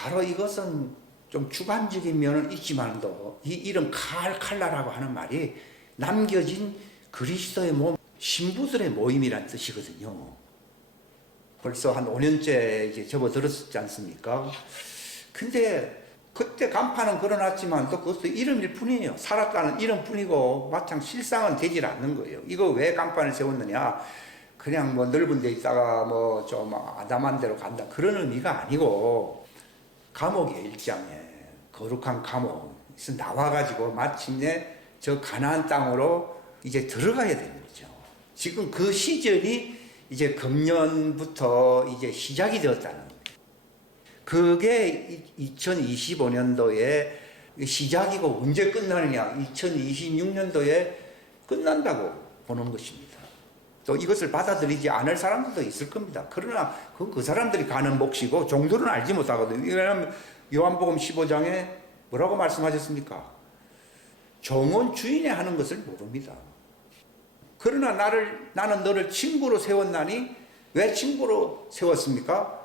바로 이것은 좀 주관적인 면은 있지만도 이 이름 칼라라고 하는 말이 남겨진 그리스도의 몸, 신부들의 모임이란 뜻이거든요. 벌써 한 5년째 이제 접어들었지 않습니까? 근데 그때 간판은 걸어놨지만 또 그것도 이름일 뿐이에요. 살았다는 이름뿐이고 마땅 실상은 되질 않는 거예요. 이거 왜 간판을 세웠느냐? 그냥 뭐 넓은 데 있다가 뭐 좀 아담한 데로 간다 그런 의미가 아니고 감옥의 일장에 거룩한 감옥에서 나와가지고 마침내 저 가나안 땅으로 이제 들어가야 되는 거죠. 지금 그 시절이 이제 금년부터 이제 시작이 되었다는 거예요. 그게 2025년도에 시작이고 언제 끝나느냐? 2026년도에 끝난다고 보는 것입니다. 또 이것을 받아들이지 않을 사람들도 있을 겁니다. 그러나 그 사람들이 가는 몫이고 종들은 알지 못하거든요. 왜냐하면 요한복음 15장에 뭐라고 말씀하셨습니까? 종은 주인이 하는 것을 모릅니다. 그러나 나는 너를 친구로 세웠나니 왜 친구로 세웠습니까?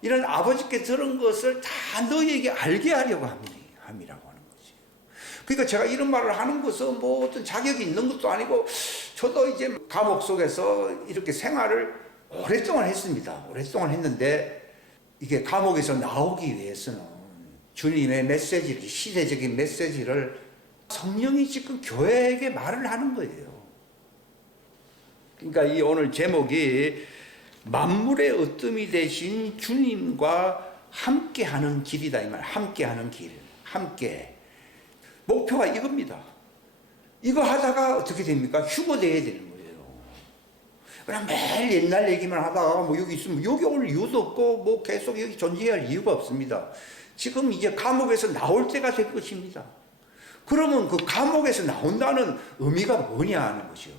이런 아버지께 들은 것을 다 너희에게 알게 하려고 함이라고 하는 거지. 그러니까 제가 이런 말을 하는 것은 뭐 어떤 자격이 있는 것도 아니고 저도 이제 감옥 속에서 이렇게 생활을 오랫동안 했습니다. 오랫동안 했는데 이게 감옥에서 나오기 위해서는 주님의 메시지를, 시대적인 메시지를 성령이 지금 교회에게 말을 하는 거예요. 그러니까 이 오늘 제목이 만물의 으뜸이 되신 주님과 함께하는 길이다 이 말. 함께하는 길, 함께. 목표가 이겁니다. 이거 하다가 어떻게 됩니까? 휴거돼야 되는 거예요. 그냥 매일 옛날 얘기만 하다가 뭐 여기 있으면 여기 올 이유도 없고 뭐 계속 여기 존재할 이유가 없습니다. 지금 이제 감옥에서 나올 때가 될 것입니다. 그러면 그 감옥에서 나온다는 의미가 뭐냐 하는 것이요.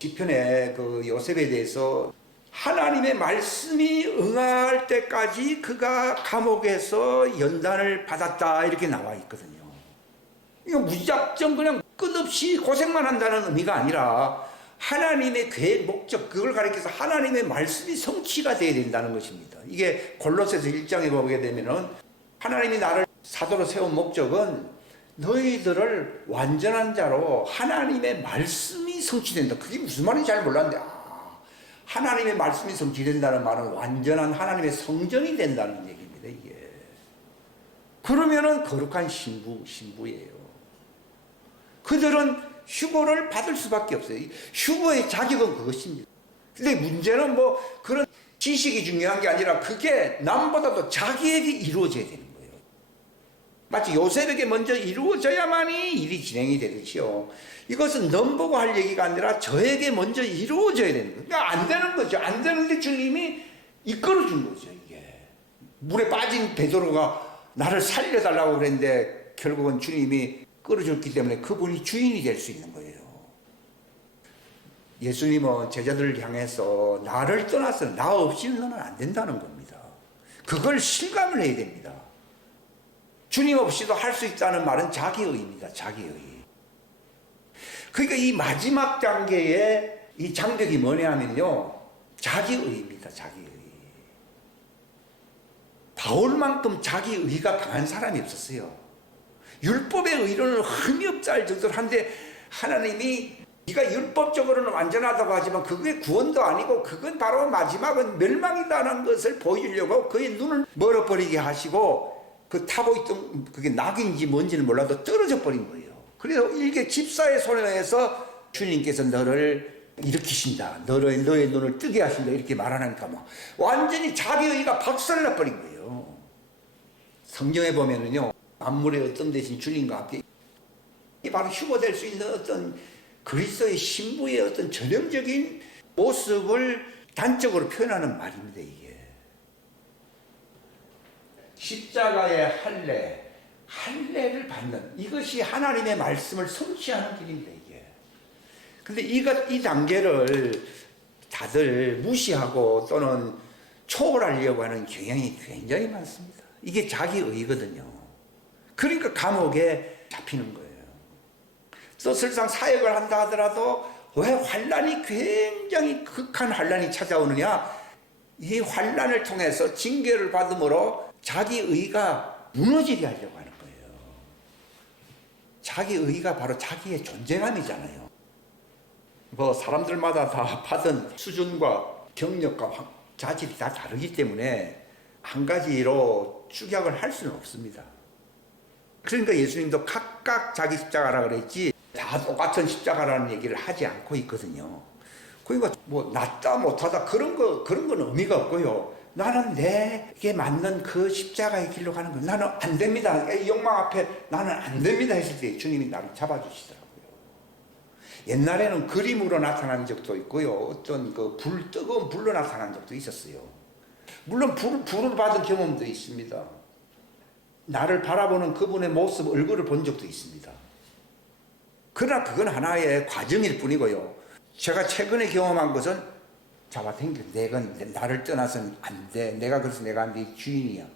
시편에 그 요셉에 대해서 하나님의 말씀이 응할 때까지 그가 감옥에서 연단을 받았다 이렇게 나와 있거든요. 이거 무작정 그냥 끝없이 고생만 한다는 의미가 아니라 하나님의 계획, 목적 그걸 가리켜서 하나님의 말씀이 성취가 되어야 된다는 것입니다. 이게 골로새서 1장에 보게 되면은 하나님이 나를 사도로 세운 목적은 너희들을 완전한 자로 하나님의 말씀이 성취된다. 그게 무슨 말인지 잘 몰랐는데 하나님의 말씀이 성취된다는 말은 완전한 하나님의 성전이 된다는 얘기입니다. 이게 그러면은 거룩한 신부예요. 그들은 휴거를 받을 수밖에 없어요. 휴거의 자격은 그것입니다. 근데 문제는 뭐 그런 지식이 중요한 게 아니라 그게 남보다도 자기에게 이루어져야 되는 거예요. 마치 요셉에게 먼저 이루어져야만이 일이 진행이 되듯이요. 이것은 넘보고 할 얘기가 아니라 저에게 먼저 이루어져야 되는 거예요. 그러니까 안 되는 거죠. 안 되는데 주님이 이끌어 준 거죠. 이게 물에 빠진 베드로가 나를 살려달라고 그랬는데 결국은 주님이 끌어줬기 때문에 그분이 주인이 될 수 있는 거예요. 예수님은 제자들을 향해서 나를 떠나서 나 없이는 너는 안 된다는 겁니다. 그걸 실감을 해야 됩니다. 주님 없이도 할 수 있다는 말은 자기의입니다. 자기의. 그러니까 이 마지막 단계의 이 장벽이 뭐냐 하면요. 자기의입니다. 자기의. 바울만큼 자기의가 강한 사람이 없었어요. 율법의 의로는 흠이 없다 할 정도로 한데 하나님이 네가 율법적으로는 완전하다고 하지만 그게 구원도 아니고 그건 바로 마지막은 멸망이다라는 것을 보이려고 그의 눈을 멀어버리게 하시고 그 타고 있던 그게 낙인지 뭔지는 몰라도 떨어져 버린 거예요. 그래서 일개 집사의 손에 의해서 주님께서 너를 일으키신다. 너의 눈을 뜨게 하신다. 이렇게 말하니까 막 완전히 자기의가 박살나 버린 거예요. 성경에 보면은요. 만물의 어떤 대신 주님과 함께 이 바로 휴거될 수 있는 어떤 그리스도의 신부의 어떤 전형적인 모습을 단적으로 표현하는 말입니다. 이게 십자가의 할례를 받는 이것이 하나님의 말씀을 성취하는 길입니다. 이게 근데 이 단계를 다들 무시하고 또는 초월하려고 하는 경향이 굉장히 많습니다. 이게 자기의거든요. 그러니까 감옥에 잡히는 거예요. 또 설상 사역을 한다 하더라도 왜 환란이 굉장히 극한 환란이 찾아오느냐? 이 환란을 통해서 징계를 받음으로 자기 의가 무너지게 하려고 하는 거예요. 자기 의가 바로 자기의 존재감이잖아요. 뭐 사람들마다 다 받은 수준과 경력과 자질이 다 다르기 때문에 한 가지로 축약을 할 수는 없습니다. 그러니까 예수님도 각각 자기 십자가라 그랬지 다 똑같은 십자가라는 얘기를 하지 않고 있거든요. 그러니까 뭐 낫다 못하다 그런 건 의미가 없고요. 나는 내게 맞는 그 십자가의 길로 가는 거예요. 나는 안 됩니다. 이 욕망 앞에 나는 안 됩니다 했을 때 주님이 나를 잡아주시더라고요. 옛날에는 그림으로 나타난 적도 있고요. 어떤 그 뜨거운 불로 나타난 적도 있었어요. 물론 불을 받은 경험도 있습니다. 나를 바라보는 그분의 모습, 얼굴을 본 적도 있습니다. 그러나 그건 하나의 과정일 뿐이고요. 제가 최근에 경험한 것은 잡아당겨. 내가 나를 떠나서는 안 돼. 그래서 내가 네 주인이야.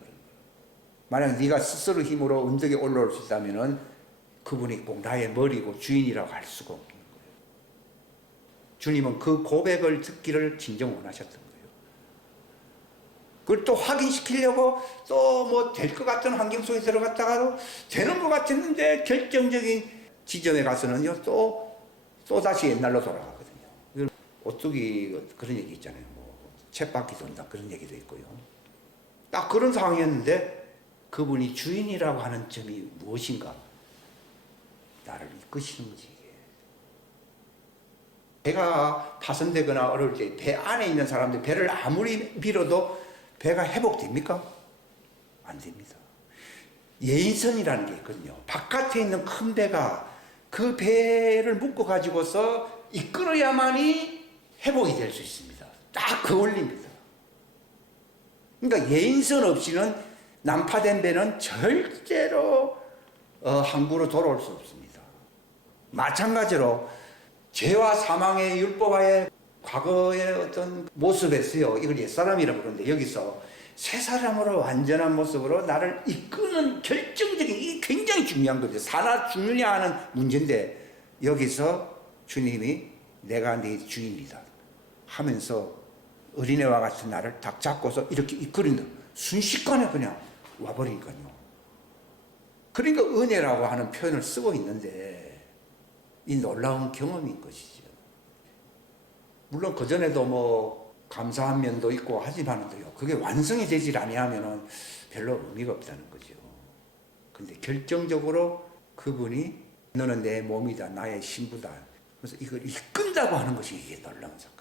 만약 네가 스스로 힘으로 언덕에 올라올 수 있다면은 그분이 꼭 나의 머리고 주인이라고 할 수가 없는 거예요. 주님은 그 고백을 듣기를 진정 원하셨던 거예요. 그걸 또 확인시키려고 또 뭐 될 것 같은 환경 속에 들어갔다가도 되는 것 같았는데 결정적인 지점에 가서는요 또 다시 옛날로 돌아가거든요. 오뚜기 그런 얘기 있잖아요. 뭐 쳇바퀴 돈다 그런 얘기도 있고요. 딱 그런 상황이었는데 그분이 주인이라고 하는 점이 무엇인가? 나를 이끄시는 거지. 배가 파손되거나 어려울 때 배 안에 있는 사람들 배를 아무리 밀어도 배가 회복됩니까? 안 됩니다. 예인선이라는 게 있거든요. 바깥에 있는 큰 배가 그 배를 묶어 가지고서 이끌어야만이 회복이 될 수 있습니다. 딱 그 원리입니다. 그러니까 예인선 없이는 난파된 배는 절대로 항구로 돌아올 수 없습니다. 마찬가지로 죄와 사망의 율법화의 과거의 어떤 모습에서요. 이걸 옛사람이라고 그러는데 여기서 새사람으로 완전한 모습으로 나를 이끄는 결정적인 이게 굉장히 중요한 거죠. 사나 죽느냐 하는 문제인데 여기서 주님이 내가 네 주인이다 하면서 어린애와 같은 나를 딱 잡고서 이렇게 이끌린다. 순식간에 그냥 와버리니까요. 그러니까 은혜라고 하는 표현을 쓰고 있는데 이 놀라운 경험인 것이죠. 물론 그전에도 뭐 감사한 면도 있고 하지만도요. 그게 완성이 되질 아니하면은 별로 의미가 없다는 거죠. 근데 결정적으로 그분이 너는 내 몸이다. 나의 신부다. 그래서 이걸 이끈다고 하는 것이 이게 놀라운 사건이에요.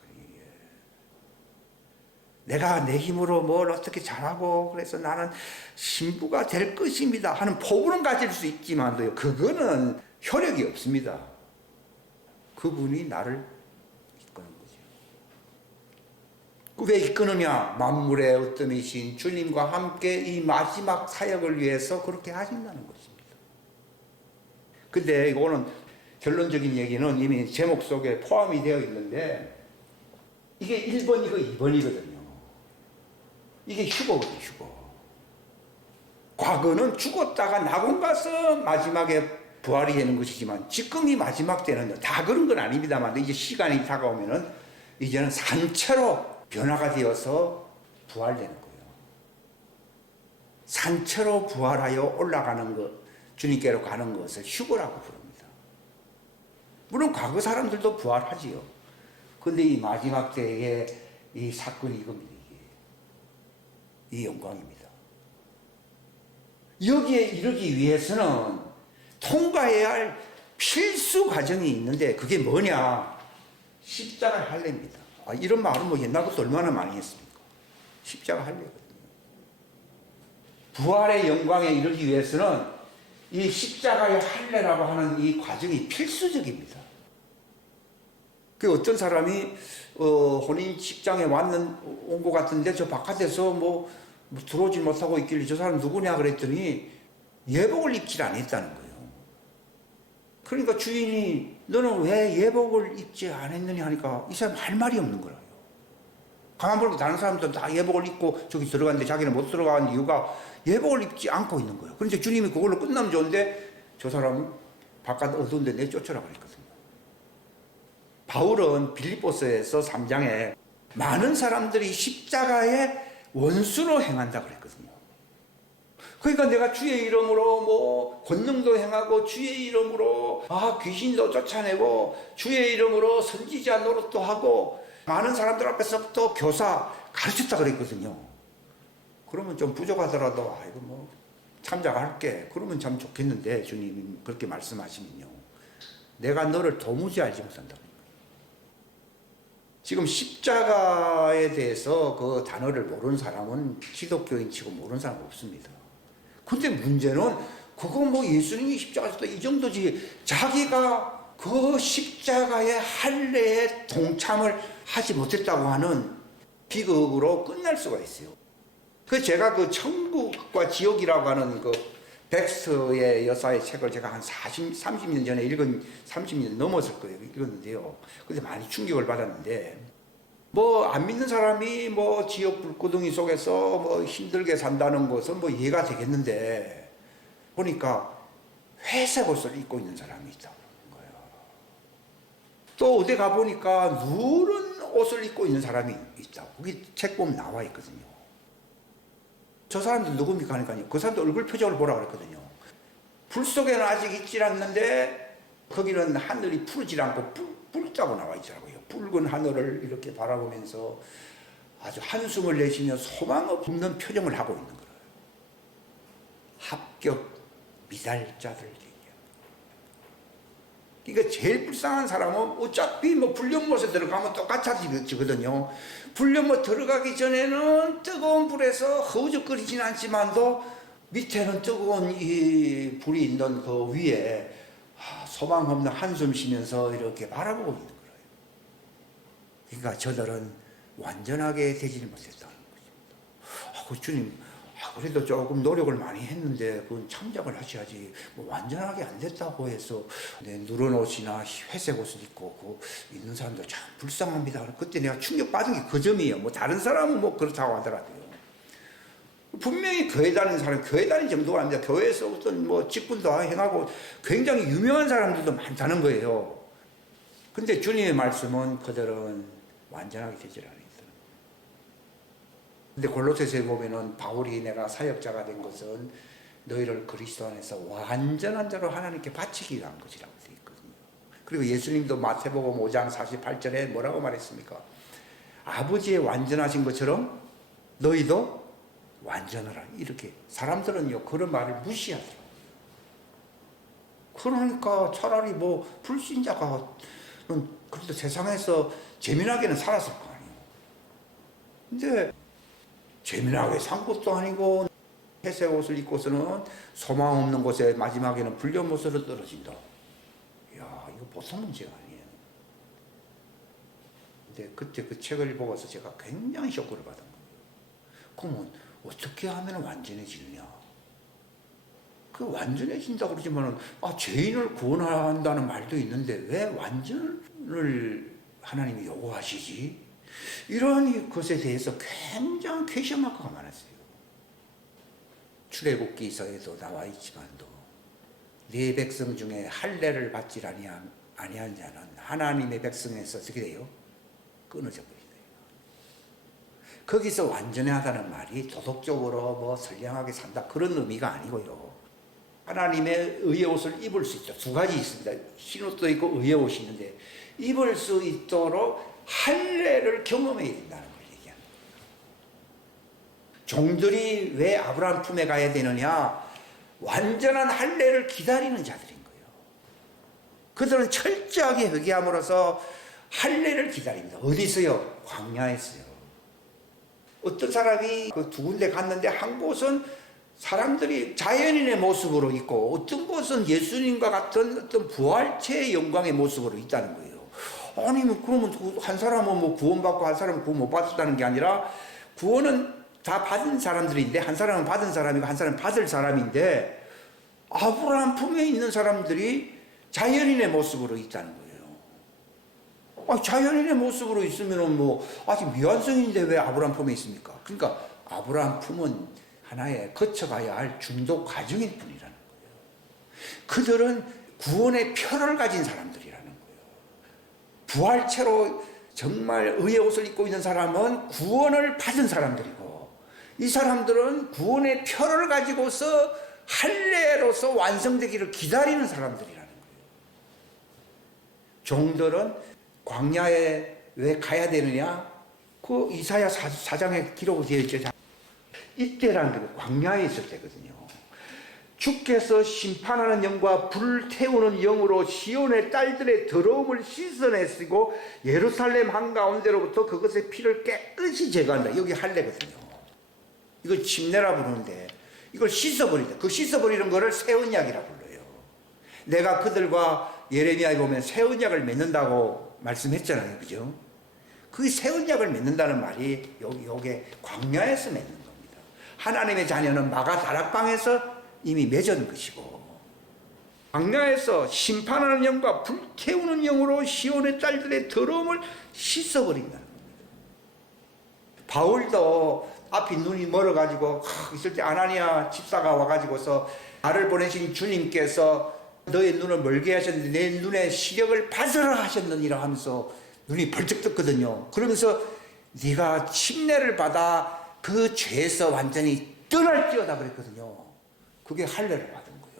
내가 내 힘으로 뭘 어떻게 잘하고 그래서 나는 신부가 될 것입니다 하는 포부는 가질 수 있지만도요. 그거는 효력이 없습니다. 그분이 나를 이끄는 거죠. 왜 이끄느냐? 만물의 어떠이신 주님과 함께 이 마지막 사역을 위해서 그렇게 하신다는 것입니다. 근데 이거는 결론적인 얘기는 이미 제목 속에 포함이 되어 있는데 이게 1번이고 2번이거든요. 이게 휴거거든요. 휴거. 과거는 죽었다가 낙원 가서 마지막에 부활이 되는 것이지만 지금이 마지막 때는 다 그런 건 아닙니다만 이제 시간이 다가오면은 이제는 산채로 변화가 되어서 부활되는 거예요. 산채로 부활하여 올라가는 것, 주님께로 가는 것을 휴거라고 부릅니다. 물론 과거 사람들도 부활하지요. 근데 이 마지막 때의 이 사건이 이겁니다. 이 영광입니다. 여기에 이르기 위해서는 통과해야 할 필수 과정이 있는데 그게 뭐냐? 십자가 할례입니다. 이런 말은 뭐 옛날부터 얼마나 많이 했습니까? 십자가 할례거든요. 부활의 영광에 이르기 위해서는 이 십자가의 할례라고 하는 이 과정이 필수적입니다. 그 어떤 사람이 혼인 식장에 온 것 같은데 저 바깥에서 뭐 들어오지 못하고 있길래 저 사람 누구냐 그랬더니 예복을 입질 않았다는 거예요. 그러니까 주인이 너는 왜 예복을 입지 않았느냐 하니까 이 사람 할 말이 없는 거예요. 가만 보니까 다른 사람들은 다 예복을 입고 저기 들어갔는데 자기는 못 들어간 이유가 예복을 입지 않고 있는 거예요. 그런데 주님이 그걸로 끝나면 좋은데 저 사람은 바깥 어두운 데 내쫓으라 그랬거든요. 바울은 빌립보서에서 3장에 많은 사람들이 십자가의 원수로 행한다 그랬거든요. 그러니까 내가 주의 이름으로 뭐 권능도 행하고 주의 이름으로 귀신도 쫓아내고 주의 이름으로 선지자 노릇도 하고 많은 사람들 앞에서 또 교사 가르쳤다 그랬거든요. 그러면 좀 부족하더라도 이거 뭐 참작할게. 그러면 참 좋겠는데 주님이 그렇게 말씀하시면요. 내가 너를 도무지 알지 못한다. 지금 십자가에 대해서 그 단어를 모르는 사람은 기독교인 치고 모르는 사람 없습니다. 근데 문제는 그거 뭐 예수님이 십자가에서 이 정도지 자기가 그 십자가의 할례에 동참을 하지 못했다고 하는 비극으로 끝날 수가 있어요. 그 제가 그 천국과 지옥이라고 하는 그 벡스의 여사의 책을 제가 한 30년 전에 30년 넘었을 거예요. 읽었는데요. 그래서 많이 충격을 받았는데, 뭐 안 믿는 사람이 뭐 지옥 불구덩이 속에서 뭐 힘들게 산다는 것은 뭐 이해가 되겠는데, 보니까 회색 옷을 입고 있는 사람이 있다고 그러는 거예요. 또 어디 가보니까 누런 옷을 입고 있는 사람이 있다고. 거기 책 보면 나와 있거든요. 저 사람들 누굽니까 하니까요. 그 사람들 얼굴 표정을 보라 그랬거든요. 불 속에는 아직 있질 않는데 거기는 하늘이 푸르지 않고 붉다고 나와 있더라고요. 붉은 하늘을 이렇게 바라보면서 아주 한숨을 내쉬며 소망 없는 표정을 하고 있는 거예요. 합격 미달자들 얘기야. 그러니까 제일 불쌍한 사람은 어차피 뭐 불륜못에 들어가면 똑같아지거든요. 불륜못 들어가기 전에는 뜨거운 불에서 허우적거리진 않지만도 밑에는 뜨거운 이 불이 있는 그 위에 소망 없는 한숨 쉬면서 이렇게 바라보고 있는 거예요. 그러니까 저들은 완전하게 되지는 못했다는 거죠. 주님, 그래도 조금 노력을 많이 했는데 그건 참작을 하셔야지. 뭐 완전하게 안 됐다고 해서 누런 옷이나 회색 옷을 입고 그 있는 사람들 참 불쌍합니다. 그때 내가 충격받은 게 그 점이에요. 뭐 다른 사람은 뭐 그렇다고 하더라도요. 분명히 교회 다니는 사람, 교회 다니는 정도가 아닙니다. 교회에서 어떤 뭐 직분도 행하고 굉장히 유명한 사람들도 많다는 거예요. 근데 주님의 말씀은 그들은 완전하게 되질 않아요. 근데 골로새서에 보면은 바울이 내가 사역자가 된 것은 너희를 그리스도 안에서 완전한 자로 하나님께 바치기 위한 것이라고 되어 있거든요. 그리고 예수님도 마태복음 5장 48절에 뭐라고 말했습니까? 아버지의 완전하신 것처럼 너희도 완전하라. 이렇게 사람들은요 그런 말을 무시하더라고요. 그러니까 차라리 뭐 불신자가 그래도 세상에서 재미나게는 살았을 거 아니에요. 근데 재미나게 산 것도 아니고 회색 옷을 입고서는 소망 없는 곳에 마지막에는 불륜못으로 떨어진다. 이야, 이거 보통 문제가 아니에요. 근데 그때 그 책을 보고서 제가 굉장히 쇼크를 받은 거예요. 그러면 어떻게 하면 완전해지느냐? 그 완전해진다고 그러지만은 죄인을 구원한다는 말도 있는데 왜 완전을 하나님이 요구하시지? 이런 것에 대해서 굉장히 퀘션 마크가 많았어요. 출애굽기서에도 나와 있지만도 네 백성 중에 할례를 받지 아니한 자는 하나님의 백성에서 어떻게 돼요? 끊어져 버린다. 거기서 완전하다는 말이 도덕적으로 뭐 선량하게 산다 그런 의미가 아니고요. 하나님의 의의 옷을 입을 수 있다. 두 가지 있습니다. 흰 옷도 있고 의의 옷이 있는데 입을 수 있도록 할례를 경험해야 된다는 걸 얘기합니다. 종들이 왜 아브라함 품에 가야 되느냐? 완전한 할례를 기다리는 자들인 거예요. 그들은 철저하게 회개함으로써 할례를 기다립니다. 어디서요? 광야에서요. 어떤 사람이 그 두 군데 갔는데 한 곳은 사람들이 자연인의 모습으로 있고 어떤 곳은 예수님과 같은 어떤 부활체의 영광의 모습으로 있다는 거예요. 아니면 그러면 한 사람은 뭐 구원받고 한 사람은 구원 못 받았다는 게 아니라 구원은 다 받은 사람들인데 한 사람은 받은 사람이고 한 사람은 받을 사람인데 아브라함 품에 있는 사람들이 자연인의 모습으로 있다는 거예요. 자연인의 모습으로 있으면 뭐 아직 미완성인데 왜 아브라함 품에 있습니까? 그러니까 아브라함 품은 하나의 거쳐가야 할 중도 과정일 뿐이라는 거예요. 그들은 구원의 표를 가진 사람들이라는 거예요. 부활체로 정말 의의 옷을 입고 있는 사람은 구원을 받은 사람들이고 이 사람들은 구원의 표를 가지고서 할례로서 완성되기를 기다리는 사람들이라는 거예요. 종들은 광야에 왜 가야 되느냐? 그 이사야 사장에 기록이 되어 있죠. 이때라는 게 광야에 있을 때거든요. 주께서 심판하는 영과 불태우는 영으로 시온의 딸들의 더러움을 씻어내시고 예루살렘 한가운데로부터 그것의 피를 깨끗이 제거한다. 여기 할례거든요. 이걸 침례라 부르는데 이걸 씻어버린다. 그 씻어버리는 거를 새 언약이라 불러요. 내가 그들과 예레미야에 보면 새 언약을 맺는다고 말씀했잖아요. 그죠? 그 새 언약을 맺는다는 말이 요게 광야에서 맺는 겁니다. 하나님의 자녀는 마가 다락방에서 이미 맺은 것이고, 광야에서 심판하는 영과 불태우는 영으로 시온의 딸들의 더러움을 씻어버린다는 겁니다. 바울도 앞이 눈이 멀어가지고 있을 때 아나니아 집사가 와가지고서 나를 보내신 주님께서 너의 눈을 멀게 하셨는데 내 눈에 시력을 받으라 하셨느니라 하면서 눈이 벌쩍 떴거든요. 그러면서 네가 침례를 받아 그 죄에서 완전히 떠날지어다 그랬거든요. 그게 할례를 받은 거예요.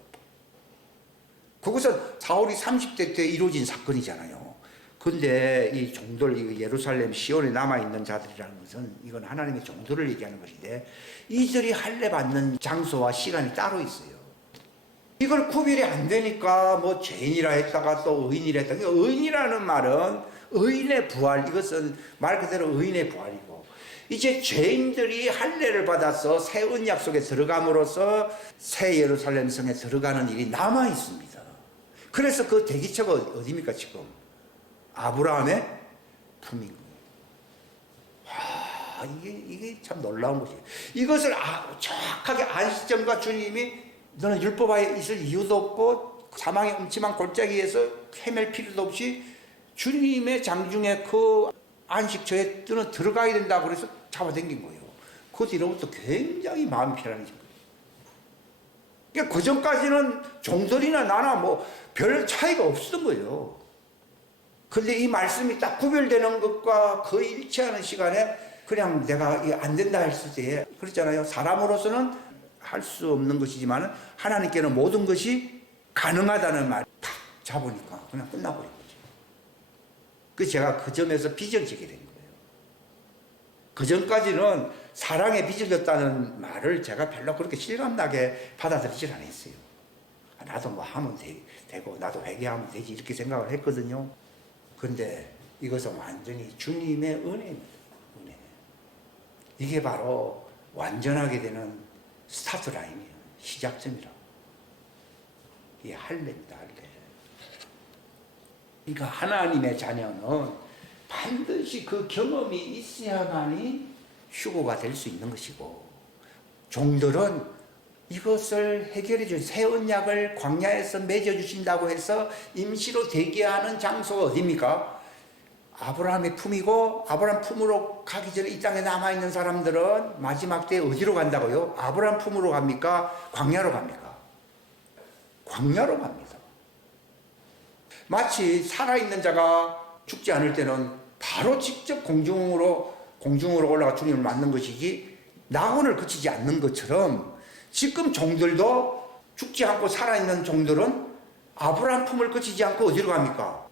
그것은 사울이 30대 때 이루어진 사건이잖아요. 근데 이 종들, 예루살렘 시온에 남아있는 자들이라는 것은 이건 하나님의 종들을 얘기하는 것인데, 이들이 할례 받는 장소와 시간이 따로 있어요. 이걸 구별이 안 되니까 뭐 죄인이라 했다가 또 의인이라 했다가, 의인이라는 말은 의인의 부활, 이것은 말 그대로 의인의 부활이고, 이제 죄인들이 할례를 받아서 새 언약 속에 들어감으로써 새 예루살렘 성에 들어가는 일이 남아 있습니다. 그래서 그 대기처가 어디입니까 지금? 아브라함의 품인 거예요. 와, 이게 참 놀라운 것이에요. 이것을 정확하게 안 시점과 주님이 너는 율법하에 있을 이유도 없고 사망의 음침한 골짜기에서 헤맬 필요도 없이 주님의 장중에 그 안식처에 너는 들어가야 된다고 그래서 잡아당긴 거예요. 그 뒤로부터 굉장히 마음이 편안해진 거예요. 그러니까 그 전까지는 종들이나 나나 뭐 별 차이가 없었던 거예요. 근데 이 말씀이 딱 구별되는 것과 거의 일치하는 시간에 그냥 내가 안 된다 했을 때, 그렇잖아요. 사람으로서는 할 수 없는 것이지만 하나님께는 모든 것이 가능하다는 말 딱 잡으니까 그냥 끝나버린 거죠. 그래서 제가 그 점에서 빚을 지게 된 거예요. 그 전까지는 사랑에 빚을 졌다는 말을 제가 별로 그렇게 실감나게 받아들이질 않았어요. 나도 뭐 하면 되고 나도 회개하면 되지 이렇게 생각을 했거든요. 그런데 이것은 완전히 주님의 은혜입니다. 은혜. 이게 바로 완전하게 되는 스타트 라인이에요. 시작점이라고. 이게 할례입니다. 할례. 그러니까 하나님의 자녀는 반드시 그 경험이 있어야만이 휴거가 될 수 있는 것이고, 종들은 이것을 해결해 준 새 언약을 광야에서 맺어주신다고 해서 임시로 대기하는 장소가 어디입니까? 아브라함의 품이고, 아브라함 품으로 가기 전에 이 땅에 남아있는 사람들은 마지막 때 어디로 간다고요? 아브라함 품으로 갑니까? 광야로 갑니까? 광야로 갑니다. 마치 살아있는 자가 죽지 않을 때는 바로 직접 공중으로 올라가 주님을 만난 것이지 낙원을 거치지 않는 것처럼, 지금 종들도 죽지 않고 살아있는 종들은 아브라함 품을 거치지 않고 어디로 갑니까?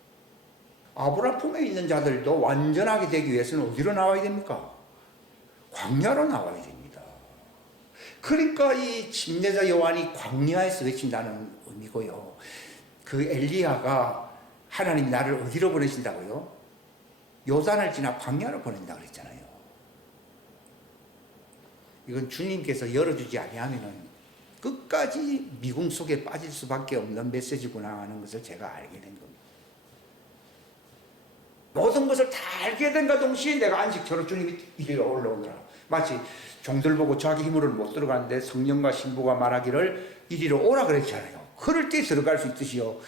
아브라함 품에 있는 자들도 완전하게 되기 위해서는 어디로 나와야 됩니까? 광야로 나와야 됩니다. 그러니까 이 침례자 요한이 광야에서 외친다는 의미고요. 그 엘리야가 하나님이 나를 어디로 보내신다고요? 요단을 지나 광야로 보낸다고 그랬잖아요. 이건 주님께서 열어주지 아니하면은 끝까지 미궁 속에 빠질 수밖에 없는 메시지구나 하는 것을 제가 알게 된 겁니다. 모든 것을 다 알게 된과 동시에 내가 안식처로 주님이 이리로 올라오느라, 마치 종들 보고 자기 힘으로는 못 들어가는데 성령과 신부가 말하기를 이리로 오라 그랬잖아요. 그럴 때 들어갈 수 있듯이요.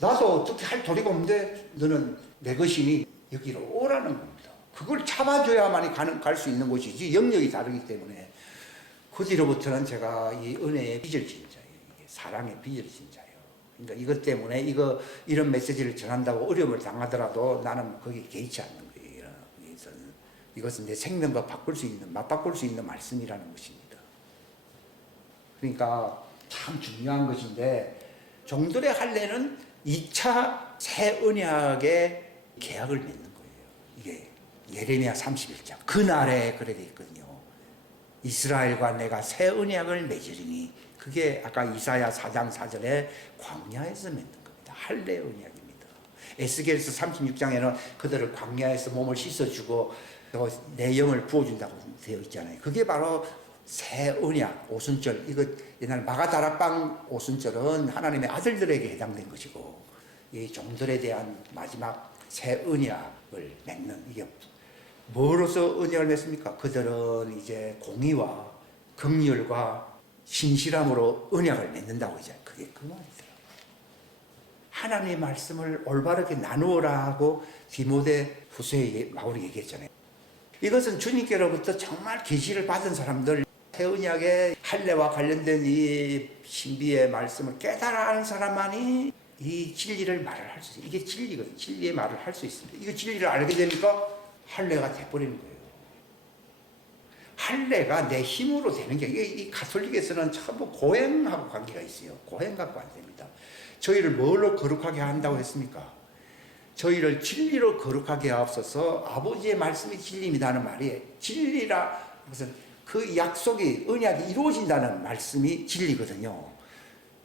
나도 어떻게 할 도리가 없는데 너는 내 것이니 여기로 오라는 겁니다. 그걸 참아줘야만이 갈 수 있는 곳이지, 영역이 다르기 때문에. 그 뒤로부터는 제가 이 은혜의 빚을 진 자예요. 사랑의 빚을 진 자예요. 그러니까 이것 때문에 이런 메시지를 전한다고 어려움을 당하더라도 나는 거기에 개의치 않는 거예요. 이것은 내 생명과 맞바꿀 수 있는 말씀이라는 것입니다. 그러니까 참 중요한 것인데, 종들의 할례는 2차 새 언약의 계약을 맺는 거예요. 이게 예레미야 31장. 그날에 그래 돼 있거든요. 이스라엘과 내가 새 언약을 맺으리니, 그게 아까 이사야 4장 4절에 광야에서 맺는 겁니다. 할례 언약입니다. 에스겔서 36장에는 그들을 광야에서 몸을 씻어주고 내 영을 부어준다고 되어 있잖아요. 그게 바로 새 언약, 오순절. 이거 옛날 마가다락방 오순절은 하나님의 아들들에게 해당된 것이고, 이 종들에 대한 마지막 새 언약을 맺는, 이게 뭐로서 언약을 맺습니까? 그들은 이제 공의와 긍휼과 신실함으로 언약을 맺는다고 이제 그게 그 말이더라고요. 하나님의 말씀을 올바르게 나누어라고 디모데 후서에 바울이 얘기했잖아요. 이것은 주님께로부터 정말 계시를 받은 사람들, 새 언약의 할례와 관련된 이 신비의 말씀을 깨달아 하는 사람만이 이 진리를 말을 할 수 있어요. 이게 진리거든요. 진리의 말을 할 수 있습니다. 이거 진리를 알게 되니까 할례가 돼버리는 거예요. 할례가 내 힘으로 되는 게, 이 가톨릭에서는 전부 고행하고 관계가 있어요. 고행 갖고 안 됩니다. 저희를 뭘로 거룩하게 한다고 했습니까? 저희를 진리로 거룩하게 하옵소서. 아버지의 말씀이 진리입니다는 말이, 진리라 무슨 그 약속이, 언약이 이루어진다는 말씀이 진리거든요.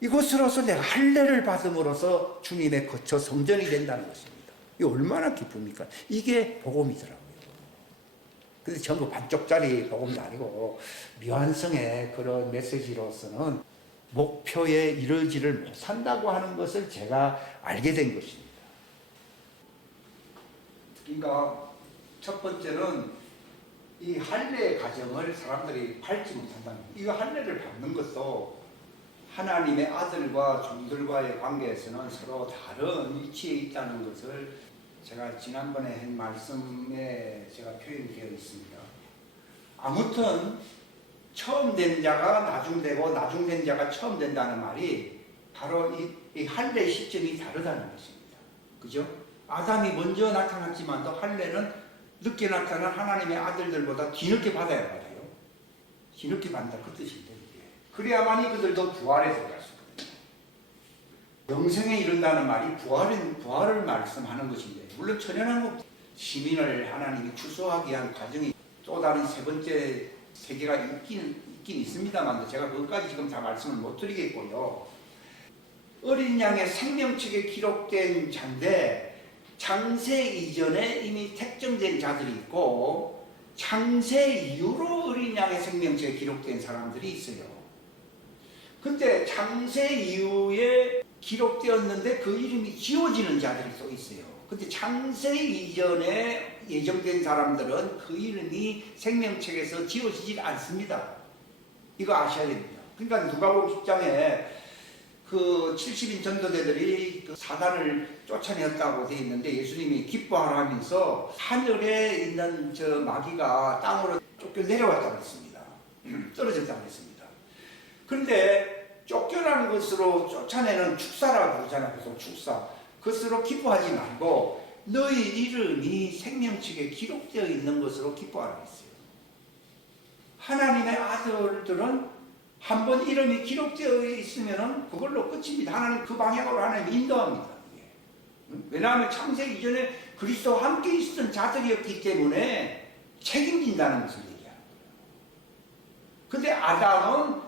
이것으로서 내가 할례를 받음으로써 주님의 거처 성전이 된다는 것입니다. 이게 얼마나 기쁩니까? 이게 복음이더라고요. 근데 전부 반쪽짜리 복음도 아니고 미완성의 그런 메시지로서는 목표에 이르지를 못한다고 하는 것을 제가 알게 된 것입니다. 그러니까 첫 번째는 이 할례의 과정을 사람들이 밟지 못한다는 거예요. 이 할례를 밟는 것도 하나님의 아들과 종들과의 관계에서는 서로 다른 위치에 있다는 것을 제가 지난번에 한 말씀에 제가 표현이 되어 있습니다. 아무튼 처음 된 자가 나중되고 나중된 자가 처음 된다는 말이 바로 이 할례 시점이 다르다는 것입니다. 그죠? 아담이 먼저 나타났지만 또 할례는 늦게 나타난 하나님의 아들들보다 뒤늦게 받아야 받아요. 뒤늦게 받는다 그 뜻인데, 그래야만이 그들도 부활에 들어갈 수 있거든요. 영생에 이른다는 말이 부활을 말씀하는 것인데, 물론 천연왕국 시민을 하나님이 추수하기 위한 과정이 또 다른 세 번째 세계가 있긴 있습니다만, 제가 그것까지 지금 다 말씀을 못 드리겠고요. 어린 양의 생명책에 기록된 자인데, 창세 이전에 이미 택정된 자들이 있고, 창세 이후로 어린 양의 생명책에 기록된 사람들이 있어요. 근데 창세 이후에 기록되었는데 그 이름이 지워지는 자들이 또 있어요. 근데 창세 이전에 예정된 사람들은 그 이름이 생명책에서 지워지질 않습니다. 이거 아셔야 됩니다. 그러니까 누가복음 10장에 그 70인 전도자들이 그 사단을 쫓아내었다고 되어 있는데, 예수님이 기뻐하면서 하늘에 있는 저 마귀가 땅으로 쫓겨 내려왔다고 했습니다. 떨어졌다고 했습니다. 그런데 쫓겨나는 것으로 쫓아내는 축사라고 그러잖아요. 그래서 축사. 그것으로 기뻐하지 말고 너희 이름이 생명책에 기록되어 있는 것으로 기뻐하라 했어요. 하나님의 아들들은 한번 이름이 기록되어 있으면 그걸로 끝입니다. 하나님 그 방향으로 하나님 인도합니다. 왜냐하면 창세 이전에 그리스도와 함께 있었던 자들이었기 때문에 책임진다는 것을 얘기하는 거예요. 근데 아담은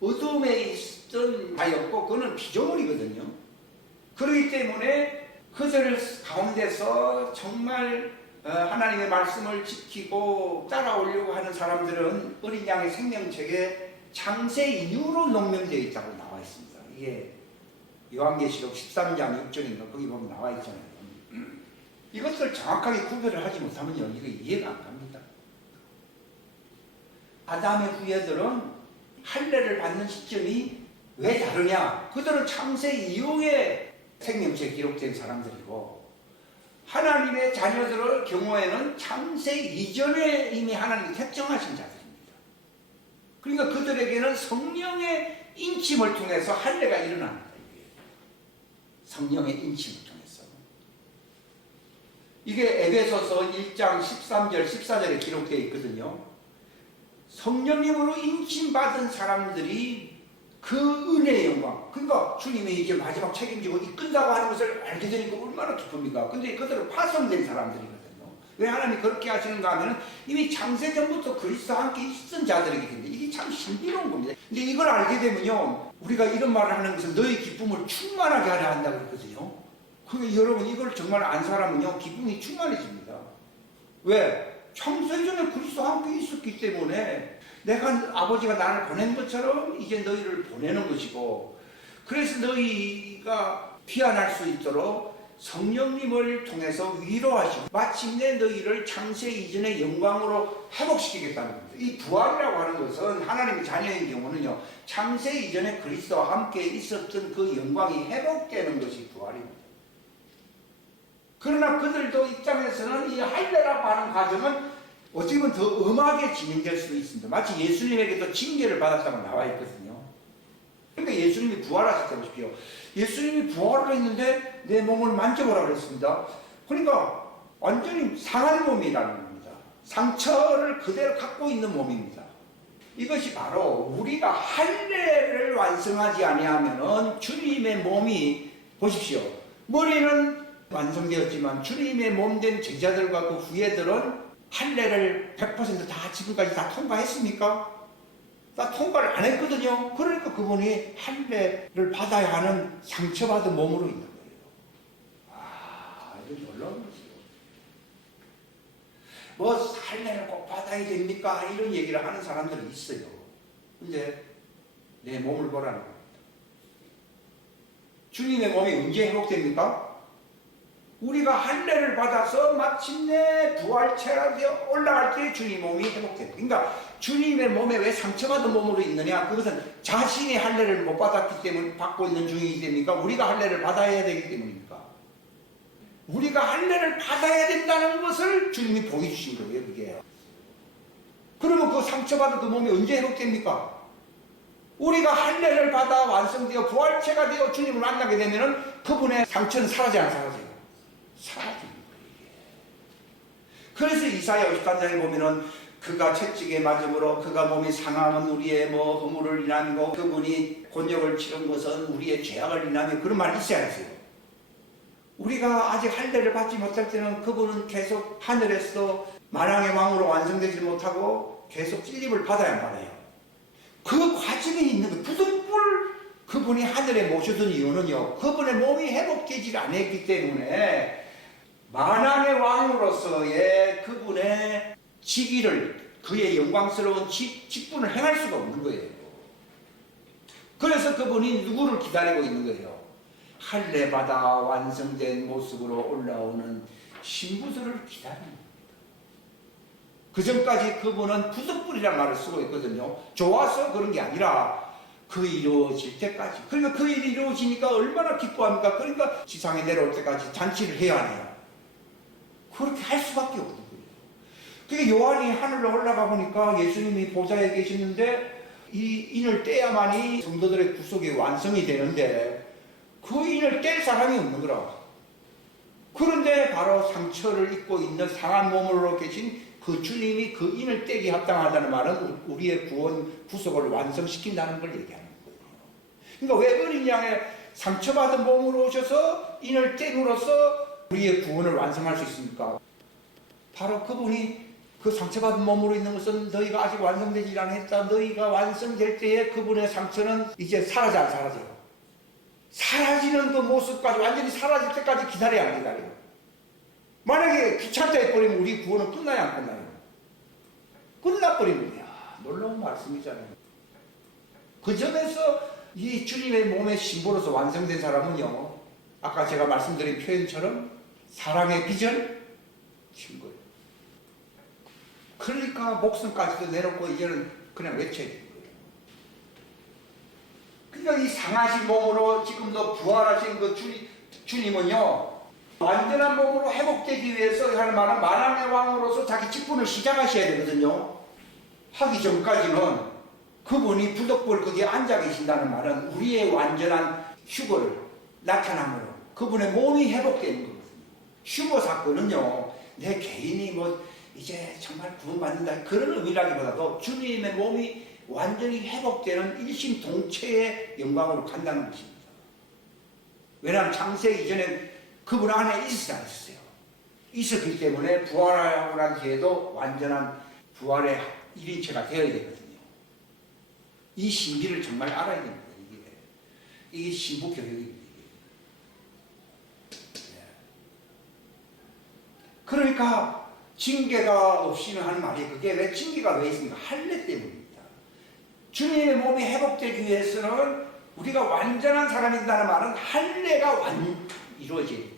어둠에 있었던 자였고 그는 피조물이거든요. 그렇기 때문에 그들 가운데서 정말 하나님의 말씀을 지키고 따라오려고 하는 사람들은 어린 양의 생명책에 창세 이후로 농명되어 있다고 나와 있습니다. 이게 요한계시록 13장 6절인가 거기 보면 나와 있잖아요. 이것을 정확하게 구별을 하지 못하면요, 이거 이해가 안 갑니다. 아담의 후예들은 할례를 받는 시점이 왜 다르냐? 그들은 창세 이후에 생명체에 기록된 사람들이고, 하나님의 자녀들의 경우에는 창세 이전에 이미 하나님이 택정하신 자들입니다. 그러니까 그들에게는 성령의 인침을 통해서 할례가 일어납니다. 성령의 인침을 통해서. 이게 에베소서 1장 13절 14절에 기록되어 있거든요. 성령님으로 인침받은 사람들이 그 은혜의 영광, 그러니까 주님이 이제 마지막 책임지고 이끈다고 하는 것을 알게 되니까 얼마나 기쁩니까? 근데 그들은 파송된 사람들이거든요. 왜 하나님이 그렇게 하시는가 하면 이미 창세전부터 그리스도와 함께 있던 자들이기 때문에 이게 참 신비로운 겁니다. 근데 이걸 알게 되면요, 우리가 이런 말을 하는 것은 너의 기쁨을 충만하게 하려 한다고 그랬거든요. 그게 여러분 이걸 정말 안 사람은요, 기쁨이 충만해집니다. 왜? 창세전에 그리스도와 함께 있었기 때문에 내가 아버지가 나를 보낸 것처럼 이제 너희를 보내는 것이고, 그래서 너희가 피안할 수 있도록 성령님을 통해서 위로하시고 마침내 너희를 창세 이전의 영광으로 회복시키겠다는 겁니다. 이 부활이라고 하는 것은 하나님의 자녀인 경우는요, 창세 이전에 그리스도와 함께 있었던 그 영광이 회복되는 것이 부활입니다. 그러나 그들도 입장에서는 이 할례라고 하는 과정은 어떻게 보면 더 엄하게 진행될 수도 있습니다. 마치 예수님에게도 징계를 받았다고 나와 있거든요. 그러니까 예수님이 부활하실 때 보십시오. 예수님이 부활을 했는데 내 몸을 만져보라 그랬습니다. 그러니까 완전히 상한 몸이라는 겁니다. 상처를 그대로 갖고 있는 몸입니다. 이것이 바로 우리가 할례를 완성하지 아니하면은 주님의 몸이, 보십시오, 머리는 완성되었지만 주님의 몸된 제자들과 그 후예들은 할례를 100% 지금까지 다 통과했습니까? 다 통과를 안 했거든요. 그러니까 그분이 할례를 받아야 하는 상처받은 몸으로 있는 거예요. 아, 이거 놀라운 거죠. 뭐 할례를 꼭 받아야 됩니까? 이런 얘기를 하는 사람들이 있어요. 근데 내 몸을 보라는 겁니다. 주님의 몸이 언제 회복됩니까? 우리가 할례를 받아서 마침내 부활체가 되어 올라갈 때 주님 몸이 회복됩니다. 그러니까 주님의 몸에 왜 상처받은 몸으로 있느냐? 그것은 자신이 할례를 못 받았기 때문에 받고 있는 중이기 때문입니까? 우리가 할례를 받아야 되기 때문입니까? 우리가 할례를 받아야 된다는 것을 주님이 보여주신 거예요, 그게. 그러면 그 상처받은 그 몸이 언제 회복됩니까? 우리가 할례를 받아 완성되어 부활체가 되어 주님을 만나게 되면은 그분의 상처는 사라져요, 안 사라져요? 사라집니다. 그래서 이사야 53장에 보면은 그가 채찍에 맞음으로 그가 몸이 상함은 우리의 뭐 허물을 인하고 그분이 곤욕을 치른 것은 우리의 죄악을 인하며 그런 말이 있어야 했어요. 우리가 아직 할례를 받지 못할 때는 그분은 계속 하늘에서 만왕의 왕으로 완성되지 못하고 계속 찔림을 받아야 말아요. 그 과정에 있는 그 부득불 그분이 하늘에 모셔둔 이유는요, 그분의 몸이 회복되지 않았기 때문에 만왕의 왕으로서의 그분의 직위를, 그의 영광스러운 직분을 행할 수가 없는 거예요. 그래서 그분이 누구를 기다리고 있는 거예요? 할례 받아 완성된 모습으로 올라오는 신부들을 기다리는 겁니다. 그 전까지 그분은 부득불이라는 말을 쓰고 있거든요. 좋아서 그런 게 아니라 그 이루어질 때까지. 그러니까 그 일이 이루어지니까 얼마나 기뻐합니까? 그러니까 지상에 내려올 때까지 잔치를 해야 해요. 그렇게 할 수밖에 없는 거예요. 그게 요한이 하늘로 올라가 보니까 예수님이 보좌에 계시는데 이 인을 떼야만이 성도들의 구속이 완성이 되는데 그 인을 뗄 사람이 없는 거라. 그런데 바로 상처를 입고 있는 상한 몸으로 계신 그 주님이 그 인을 떼기 합당하다는 말은 우리의 구원, 구속을 완성시킨다는 걸 얘기하는 거예요. 그러니까 왜 어린 양의 상처받은 몸으로 오셔서 인을 떼므로써 우리의 구원을 완성할 수 있습니까? 바로 그분이 그 상처받은 몸으로 있는 것은 너희가 아직 완성되지 않았다. 너희가 완성될 때에 그분의 상처는 이제 사라져 안 사라져요? 사라지는 그 모습까지 완전히 사라질 때까지 기다려야 안 기다려요? 만약에 귀찮다 해버리면 우리 구원은 끝나요 안 끝나요? 끝나버리면 놀라운 말씀이잖아요. 그 점에서 이 주님의 몸의 심보로서 완성된 사람은요, 아까 제가 말씀드린 표현처럼 사랑의 비전 친 거예요. 그러니까 목숨까지도 내놓고 이제는 그냥 외쳐야 되는 거예요. 그러니까 이 상하신 몸으로 지금도 부활하신 그 주님은요, 완전한 몸으로 회복되기 위해서 하는 말은 만왕의 왕으로서 자기 직분을 시작하셔야 되거든요. 하기 전까지는 그분이 부득불 거기에 앉아 계신다는 말은 우리의 완전한 휴거를 나타남으로 그분의 몸이 회복되는 거거든요. 휴거 사건은요, 내 개인이 뭐 이제 정말 구원받는다 그런 의미라기보다도 주님의 몸이 완전히 회복되는 일심동체의 영광으로 간다는 것입니다. 왜냐하면 창세 이전에 그분 안에 있었지 않았어요. 있었기 때문에 부활하고 난 뒤에도 완전한 부활의 1인체가 되어야 되거든요. 이 신비를 정말 알아야 됩니다. 이게 신부 교육입니다. 그러니까 징계가 없이는 하는 말이 그게 왜 징계가 왜 있습니까? 할례 때문입니다. 주님의 몸이 회복되기 위해서는 우리가 완전한 사람이라는 말은 할례가 이루어져야 됩니다.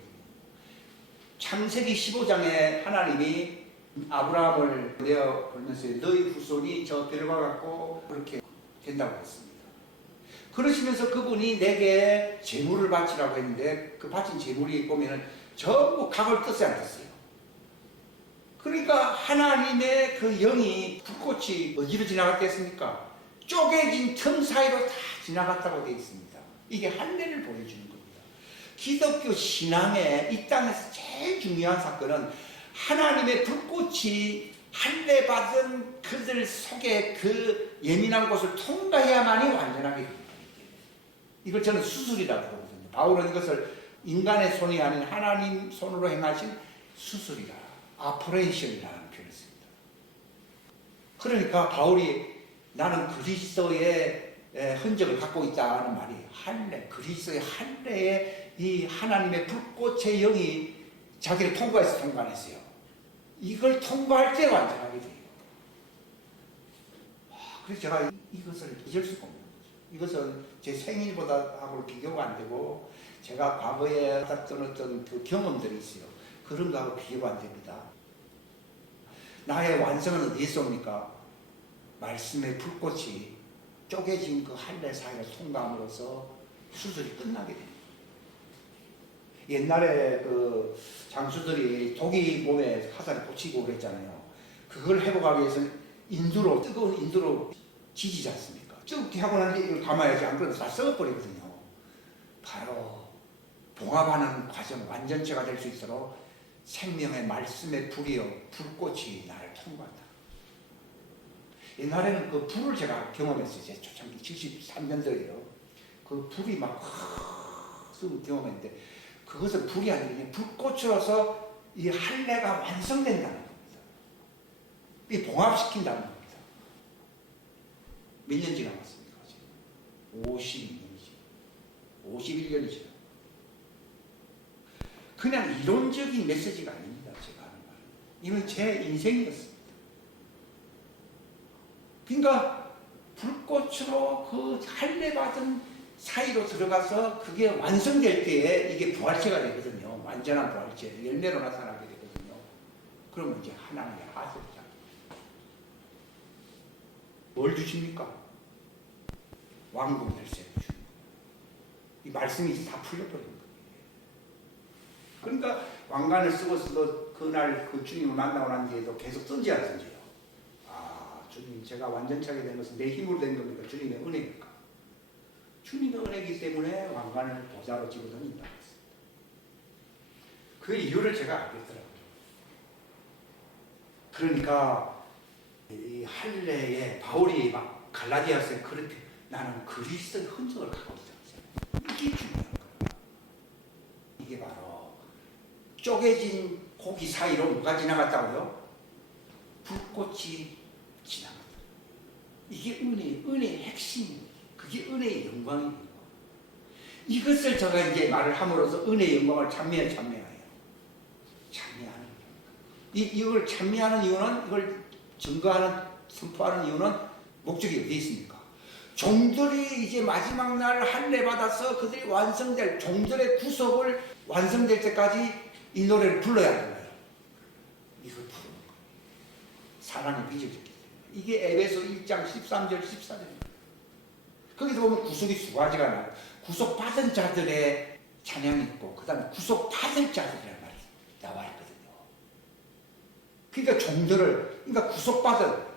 창세기 15장에 하나님이 아브라함을 내어 보면서 너희 후손이 저 들어가 갖고 그렇게 된다고 했습니다. 그러시면서 그분이 내게 제물을 바치라고 했는데 그 바친 제물이 보면은 전부 각을 떴어요, 안 떴어요? 그러니까 하나님의 그 영이 불꽃이 어디로 지나갔겠습니까? 쪼개진 틈 사이로 다 지나갔다고 되어 있습니다. 이게 할례를 보여주는 겁니다. 기독교 신앙의 이 땅에서 제일 중요한 사건은 하나님의 불꽃이 할례 받은 그들 속에 그 예민한 곳을 통과해야만이 완전하게 됩니다. 이걸 저는 수술이라고 그러거든요. 바울은 이것을 인간의 손이 아닌 하나님 손으로 행하신 수술이라, 아퍼레이션이라는 표현을 씁니다. 그러니까 바울이 나는 그리스도의 흔적을 갖고 있다는 말이 할례, 그리스도의 할례에 이 하나님의 불꽃의 영이 자기를 통과해서 통과했어요. 이걸 통과할 때 완전하게 돼요. 그래서 제가 이것을 잊을 수가 없는 거죠. 이것은 제 생일보다하고 비교가 안 되고 제가 과거에 받았던 어떤 그 경험들이 있어요. 그런 거하고 비교가 안 됩니다. 나의 완성은 어디에 옵니까? 말씀의 불꽃이 쪼개진 그 할례 사이를 통과함으로써 수술이 끝나게 됩니다. 옛날에 그 장수들이 독이 몸에 화살이 꽂히고 그랬잖아요. 그걸 회복하기 위해서는 인두로, 뜨거운 인두로 지지지 않습니까? 뜨겁게 하고 난 뒤에 이걸 감아야지, 안 그러면 다 썩어버리거든요. 바로 봉합하는 과정, 완전체가 될 수 있도록 생명의 말씀의 불이요, 불꽃이 나를 통과한다. 옛날에는 그 불을 제가 경험했어요. 제 초창기 73년도에요. 그 불이 막 경험했는데 그것은 불이 아니라 불꽃으로서 이 할례가 완성된다는 겁니다. 이 봉합시킨다는 겁니다. 몇 년 지나갔습니까? 52년이죠. 51년이죠. 그냥 이론적인 메시지가 아닙니다. 제가 하는 말은. 이건 제 인생이었습니다. 그러니까 불꽃으로 그 할례 받은 사이로 들어가서 그게 완성될 때에 이게 부활체가 되거든요. 완전한 부활체, 열매로 나타나게 되거든요. 그러면 이제 하나님의 아들이다. 뭘 주십니까? 왕국 열쇠를 주십니다. 이 말씀이 다 풀려버린 거예요. 그러니까 왕관을 쓰고서도 그날 그 주님을 만나고 난 뒤에도 계속 던지 안 던져요. 주님, 제가 완전차게 된 것은 내 힘으로 된 겁니까? 주님의 은혜입니까? 주님의 은혜이기 때문에 왕관을 보좌로 집어 던진다고 했습니다. 그 이유를 제가 알겠더라고요. 그러니까 이 할례에 바울이 막 갈라디아서에 그렇게 나는 그리스도의 흔적을 갖고 있다고 했잖아요. 이게 중요한 거예요. 이게 바로 쪼개진 고기 사이로 뭐가 지나갔다고요? 불꽃이 지나갔다. 이게 은혜의 핵심이에요. 그게 은혜의 영광이에요. 이것을 제가 이제 말을 함으로써 은혜의 영광을 찬미하는 거예요. 찬미하는 거예요. 이걸 찬미하는 이유는, 이걸 증거하는, 선포하는 이유는 목적이 어디에 있습니까? 종들이 이제 마지막 날 할례 받아서 그들이 완성될, 종들의 구속을 완성될 때까지 이 노래를 불러야 하는 거예요. 이걸 부르는 거예요. 사랑의 비전이기 때문에. 이게 에베소 1장 13절 14절입니다. 거기서 보면 구속이 두 가지가 나와요. 구속받은 자들의 찬양이 있고 그 다음에 구속받을 자들이라는 말이 나와 있거든요. 그러니까 종들을, 그러니까 구속받은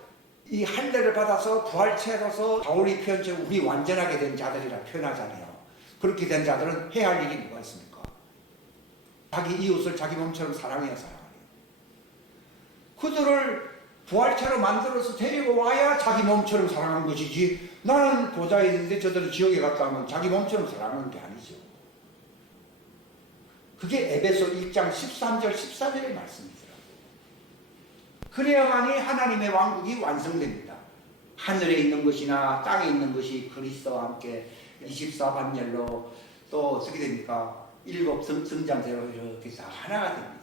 이 할례를 받아서 부활체로서 바울이 표현처럼 우리 완전하게 된 자들이라 표현하잖아요. 그렇게 된 자들은 해야 할 일이 뭐가 있습니까? 자기 이웃을 자기 몸처럼 사랑해야 사랑하래요. 그들을 부활체로 만들어서 데리고 와야 자기 몸처럼 사랑한 것이지, 나는 보좌에 있는데 저들은 지옥에 갔다 하면 자기 몸처럼 사랑하는 게 아니죠. 그게 에베소 1장 13절 14절의 말씀이더라고요. 그래야만이 하나님의 왕국이 완성됩니다. 하늘에 있는 것이나 땅에 있는 것이 그리스도와 함께 24반열로 또 어떻게 됩니까? 7 성장세로 이렇게 다 하나가 됩니다.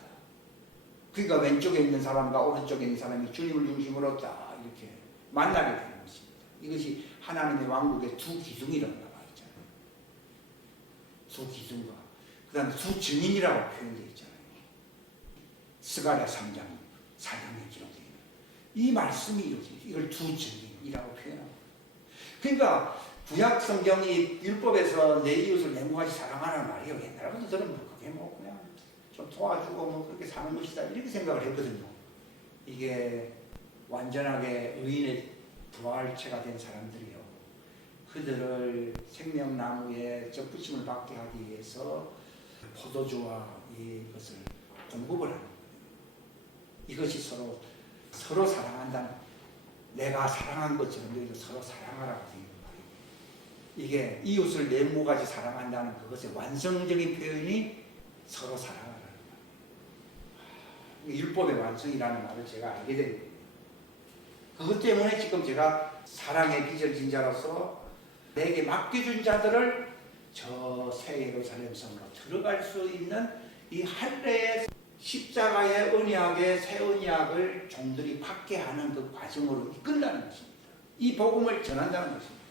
그러니까 왼쪽에 있는 사람과 오른쪽에 있는 사람이 주님을 중심으로 다 이렇게 만나게 되는 것입니다. 이것이 하나님의 왕국의 두 기둥이라고 말했잖아요. 두 기둥과 그 다음에 두 증인이라고 표현되어 있잖아요. 스가랴 3장 4장에 기록되어 있는 이 말씀이 이렇게 이걸 두 증인이라고 표현합니다. 그러니까 구약 성경이 율법에서 내 이웃을 내 몸같이 사랑하라는 말이에요. 옛날부터 저는 그게 뭐 그냥 좀 도와주고 뭐 그렇게 사는 것이다 이렇게 생각을 했거든요. 이게 완전하게 의인의 부활체가 된 사람들이요, 그들을 생명나무에 접붙임을 받게 하기 위해서 포도주와 이것을 공급을 하는 거예요. 이것이 서로 사랑한다는, 내가 사랑한 것처럼 너희도 서로 사랑하라고 되어 있는 거예요. 이게 이웃을 내 몸같이 사랑한다는 그것의 완성적인 표현이 서로 사랑하라는 거예요. 율법의 완성이라는 말을 제가 알게 된 거예요. 그것 때문에 지금 제가 사랑의 빚을 자로서 내게 맡겨준 자들을 저 새 예루살렘 성으로 들어갈 수 있는 이 할례의 십자가의 언약의 새 언약을 종들이 받게 하는 그 과정으로 이끌라는 것입니다. 이 복음을 전한다는 것입니다.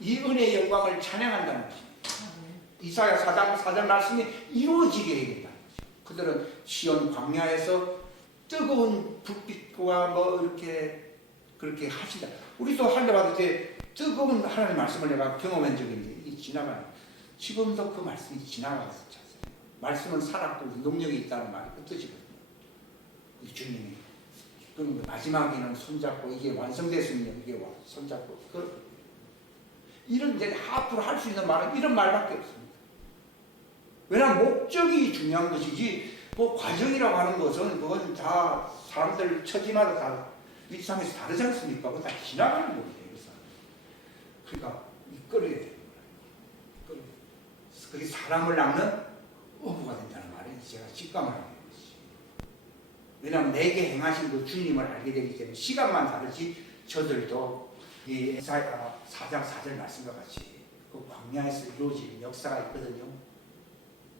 이 은혜의 영광을 찬양한다는 것입니다. 이사야 4장 말씀이 이루어지게 해야 된다는 것입니다. 그들은 시온 광야에서 뜨거운 불빛과 뭐 이렇게 그렇게 하시다. 우리도 할례 받을 때 뜨거운 하나님의 말씀을 내가 경험한 적이 있는데 이 지나가요. 지금도 그 말씀이 지나가서 말씀은 살았고 능력이 있다는 말이 그 뜻이거든요. 주님이 그럼 마지막에는 손잡고 이게 완성됐으면 이게 손잡고 이런 이제 앞으로 할 수 있는 말은 이런 말밖에 없습니다. 왜냐하면 목적이 중요한 것이지 뭐 과정이라고 하는 것은 그건 다 사람들 처지마다 다 이 세상에서 다르지 않습니까? 그건 다 지나가는 겁니다. 그러니까 이끌어야 되는 거예요. 그게 사람을 낚는 어부가 된다는 말에 제가 직감을 하게 됐어요. 왜냐하면 내게 행하신 그 주님을 알게 되기 때문에 시간만 다르지 저들도 이 에사야 4장 4절 말씀과 같이 그 광야에서 이루어진 역사가 있거든요.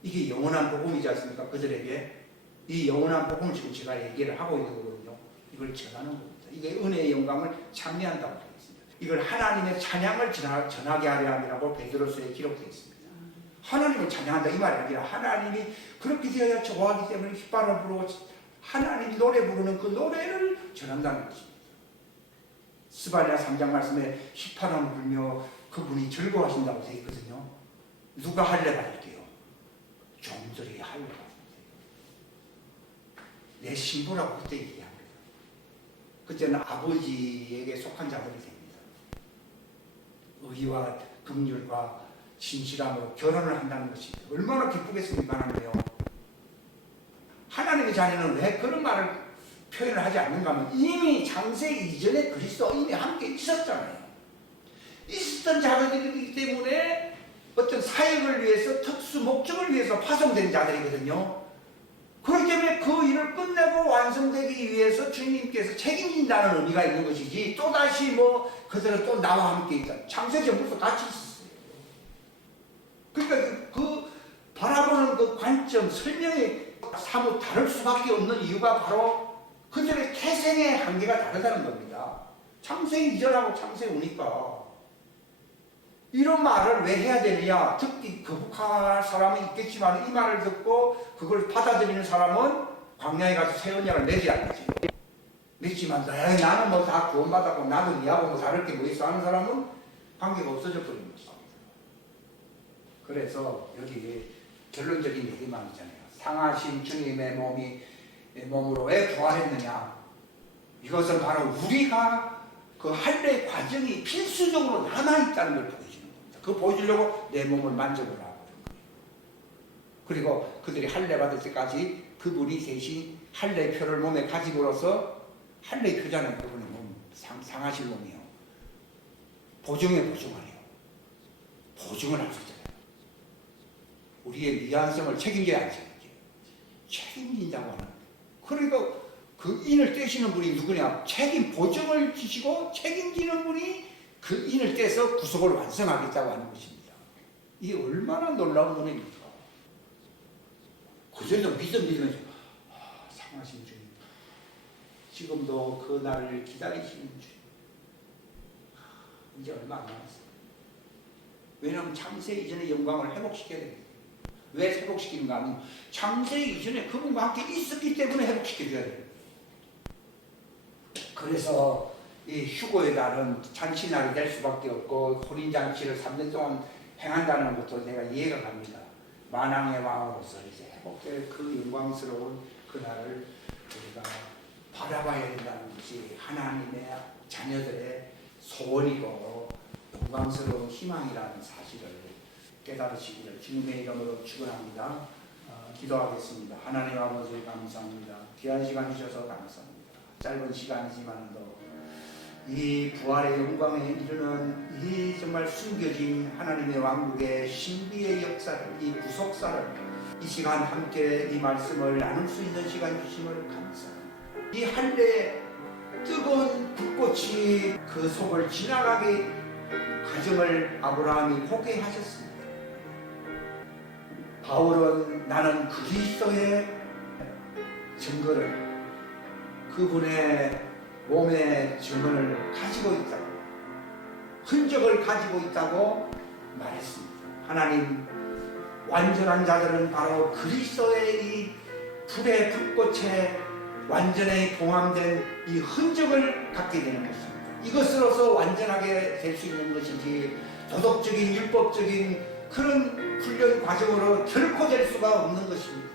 이게 영원한 복음이지 않습니까? 그들에게 이 영원한 복음을 지금 제가 얘기를 하고 있는 거거든요. 이걸 전하는 겁니다. 이게 은혜의 영광을 찬미한다고 되어 있습니다. 이걸 하나님의 찬양을 전하게 하려 함이라고 베드로서에 기록되어 있습니다. 하나님을 찬양한다 이 말이 아니라 하나님이 그렇게 되어야 좋아하기 때문에 휘바람 부르고 하나님 노래 부르는 그 노래를 전한다는 것입니다. 스바랴 3장 말씀에 휘바람 불며 그분이 즐거워하신다고 되어 있거든요. 누가 할례 받을게요? 종들이 할례 받을게요. 내 신부라고 그때 얘기합니다. 그때는 아버지에게 속한 자들이 됩니다. 의와 긍휼과 진실함으로 결혼을 한다는 것입니다. 얼마나 기쁘겠습니까? 하나님이요. 하나님의 자녀는 왜 그런 말을 표현을 하지 않는가 하면 이미 창세 이전에 그리스도 이미 함께 있었잖아요. 있었던 자들이기 때문에 어떤 사역을 위해서 특수 목적을 위해서 파송된 자들이거든요. 그렇기 때문에 그 일을 끝내고 완성되기 위해서 주님께서 책임진다는 의미가 있는 것이지 또다시 뭐 그들은 또 나와 함께 있다. 창세 전부터 같이 있었어요. 그러니까 그 바라보는 그 관점, 설명이 사뭇 다를 수밖에 없는 이유가 바로 그들의 태생의 한계가 다르다는 겁니다. 창세 이전하고 창세 후니까. 이런 말을 왜 해야 되느냐? 듣기 거북할 사람이 있겠지만 이 말을 듣고 그걸 받아들이는 사람은 광야에 가서 새 언약을 맺지 않지. 맺지만 나는 뭐 다 구원받았고 나도 니하고 뭐 다를 게 뭐 있어 하는 사람은 관계가 없어져 버리는 것입니다. 그래서 여기 결론적인 얘기만 있잖아요. 상하신 주님의 몸으로 왜 부활했느냐? 이것은 바로 우리가 그 할례의 과정이 필수적으로 남아있다는 걸 보여주는 겁니다. 그거 보여주려고 내 몸을 만져보라고 그런 거예요. 그리고 그들이 할례 받을 때까지 그분이 대신 할례표를 몸에 가지고로서 할례표잖아요. 그분의 몸 상하실 몸이요. 보증에 보증하네요. 보증을 할 수 있잖아요. 우리의 미안성을 책임져야 안 책임져요. 책임진다고 하는. 그러니까 그 인을 떼시는 분이 누구냐? 책임 보증을 지시고 책임지는 분이 그 인을 떼서 구속을 완성하겠다고 하는 것입니다. 이게 얼마나 놀라운 은혜입니까? 그전에도 믿으면서 상하신 주님, 지금도 그 날을 기다리시는 주님, 이제 얼마 안 남았어요. 왜냐하면 창세 이전의 영광을 회복시켜야 됩니다. 왜 회복시키는가 하면 창세 이전에 그분과 함께 있었기 때문에 회복시켜줘야 돼요. 그래서 이 휴고의 날은 잔치날이 될 수밖에 없고 혼인잔치를 3년 동안 행한다는 것도 내가 이해가 갑니다. 만왕의 왕으로서 이제 회복될 그 영광스러운 그날을 우리가 바라봐야 된다는 것이 하나님의 자녀들의 소원이고 영광스러운 희망이라는 사실을 깨달으시기를 주님의 이름으로 축원합니다. 기도하겠습니다. 하나님 아버지 감사합니다. 귀한 시간 주셔서 감사합니다. 짧은 시간이지만도 이 부활의 영광에 이르는 이 정말 숨겨진 하나님의 왕국의 신비의 역사를, 이 구속사를 이 시간 함께 이 말씀을 나눌 수 있는 시간 주심을 감사합니다. 이 할례 뜨거운 불꽃이 그 속을 지나가게 가정을 아브라함이 포기하셨습니다. 바울은 나는 그리스도의 증거를, 그분의 몸의 증언을 가지고 있다고, 흔적을 가지고 있다고 말했습니다. 하나님, 완전한 자들은 바로 그리스도의 이 불의 불꽃에 완전히 봉함된 이 흔적을 갖게 되는 것입니다. 이것으로서 완전하게 될 수 있는 것이지 도덕적인 율법적인 그런 훈련 과정으로 결코 될 수가 없는 것입니다.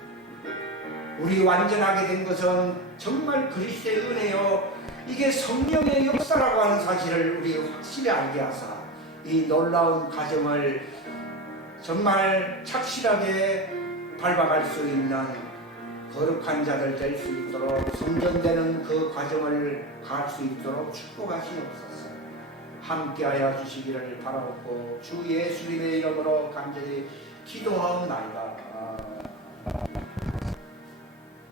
우리 완전하게 된 것은 정말 그리스도의 은혜요, 이게 성령의 역사라고 하는 사실을 우리 확실히 알게 하사 이 놀라운 과정을 정말 착실하게 밟아갈 수 있는 거룩한 자들 될 수 있도록 성전되는 그 과정을 갈 수 있도록 축복하시옵소서. 함께하여 주시기를 바라옵고 주 예수님의 이름으로 간절히 기도하옵나이다.